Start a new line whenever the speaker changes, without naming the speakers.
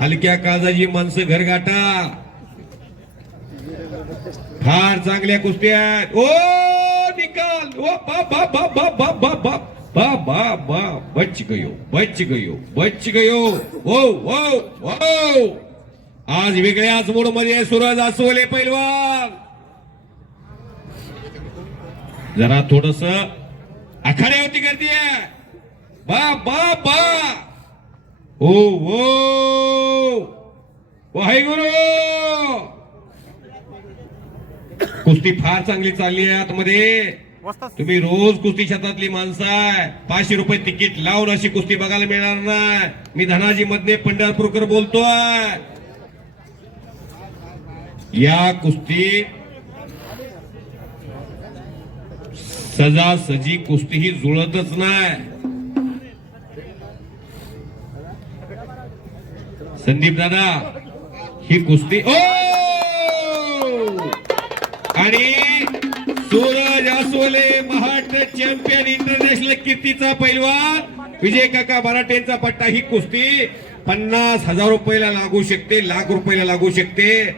हलक्या काळजाची माणसं घर गाठा फार चांगल्या कुस्त्या आहेत. ओ निकाल. ओ बा बा बा बा बा बा बा बा बा बा. बच गयो बच गयो बच गयो. ओ ओ ओ. आज वेगळ्याच मूडमध्ये सूरज असवले पैलवान. जरा थोडस आखाड्यावरती गर्दी आहे. बा बा बा. ओ ओ. वाहेगुरु! कुस्ती फार चांगली चालली आहे आतमध्ये. तुम्ही रोज कुस्ती शेतातली माणसं आहे. पाचशे रुपये तिकीट लावून अशी कुस्ती बघायला मिळणार नाही. मी धनाजी मधने पंढरपूरकर बोलतोय. या कुस्ती सजासजी कुस्ती ही जुळतच नाही. संदीप दादा ही कुस्ती ओ! आणि सूरज आसोले महाराष्ट्र चॅम्पियन इंटरनॅशनल कीर्तीचा पैलवान विजय काका मराठेंचा पट्टा ही कुस्ती पन्नास हजार रुपयाला लागू शकते लाख रुपयाला लागू शकते.